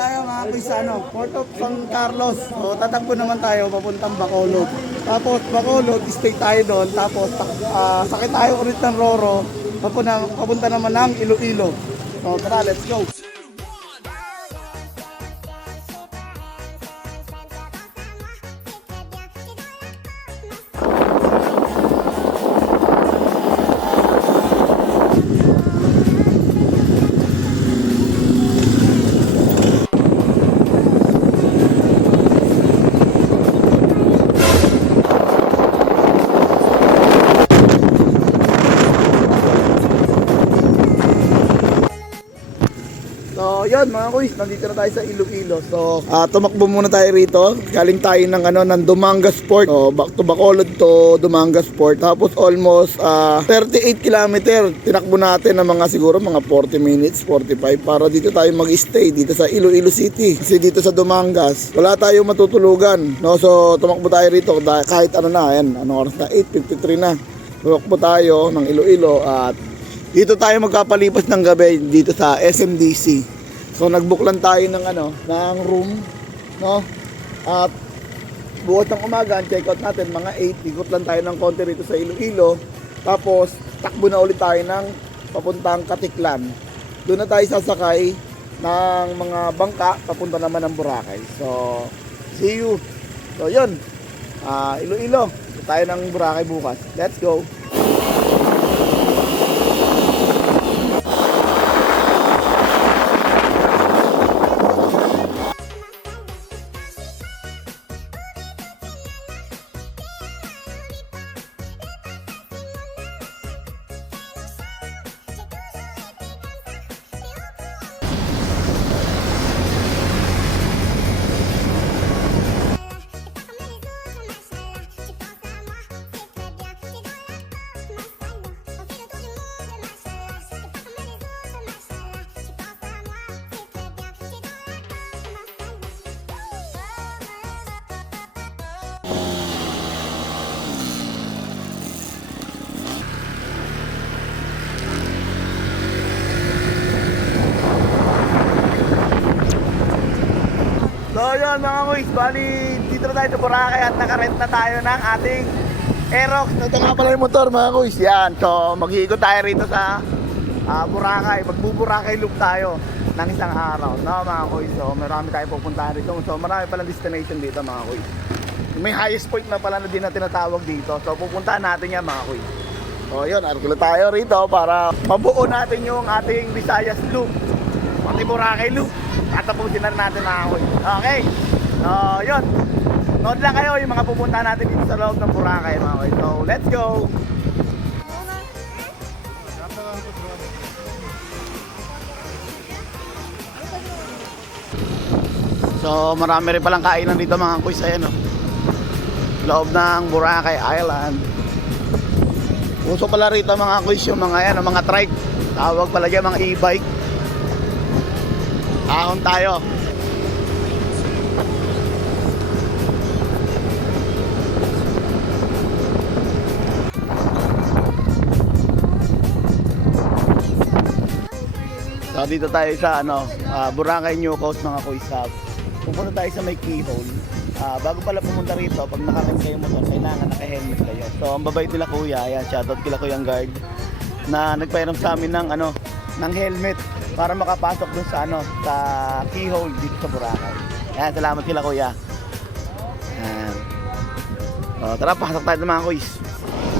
tayo mga kuy sa Port of San Carlos. So tatakbo naman tayo papuntang Bacolod. Tapos Bacolod, stay tayo doon. Tapos sakit tayo ulit ng Roro. Papunta naman ng Iloilo. So tara, let's go. So, yun mga kuys, nandito na tayo sa Iloilo. So, tumakbo muna tayo rito. Galing tayo ng Dumangas Port. So, back to Bacolod to Dumangas Port. Tapos almost 38 kilometer. Tinakbo natin ng siguro mga 40 minutes, 45 para dito tayo mag-stay dito sa Iloilo City. Kasi dito sa Dumangas, wala tayong matutulugan. No, so tumakbo tayo rito kahit ayan, anong oras na 8:53 na. Tumakbo tayo ng Iloilo at dito tayo magkapalipas ng gabi dito sa SMDC. So nag-book lang tayo ng room, no? At bukas ng umaga, check out natin mga 8. Ikot lang tayo ng konti rito sa Iloilo. Tapos takbo na ulit tayo ng papuntang Katiklan. Doon na tayo sasakay ng mga bangka papunta naman ng Boracay. So see you. So yun. Iloilo. Tayo ng Boracay bukas. Let's go. So yun mga kuys, bali dito na tayo sa Boracay at nakarent na tayo ng ating Aerox. Ito nga pala yung motor mga kuys, yan. So mag-iikot tayo rito sa Boracay, magbuburakay loop tayo ng isang araw, no mga kuys. So marami tayo pupuntahan rito, so marami palang destination dito mga kuys. May highest point na pala na din na tinatawag dito, so pupuntahan natin yan mga kuys. So yun, arkulo tayo rito para mabuo natin yung ating Visayas loop, pati Boracay loop. Tatapusin na natin mga kuy. Okay. So, yun. Nood lang kayo yung mga pupunta natin dito sa loob ng Boracay mga kuy. So, let's go. So, marami rin palang kainan dito mga kuy sa loob ng Boracay Island. Uso pala rito mga kuy yung mga trike. Tawag pala dyan mga e-bike. Ahon tayo. So dito tayo sa Boracay New Coast mga kuy. Pupunta tayo sa may keyhole. Bago pala pumunta rito, pag nakarin kayo motor, kailangan naka-helmet kayo. So ang babait nila kuya, ayan, shoutout kila Kuya Guard na nagpairam sa amin ng helmet para makapasok dun sa sa keyhole dito sa Boracay. Ayan, salamat sila kuya. Ayan. So, tara, pasok tayo mga kuys.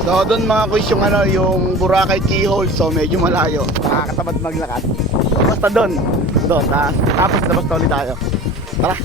So doon mga kuys yung Boracay keyhole, so medyo malayo. Nakakatamad maglakad. So basta doon. Tapos labas na ulit tayo. Tara.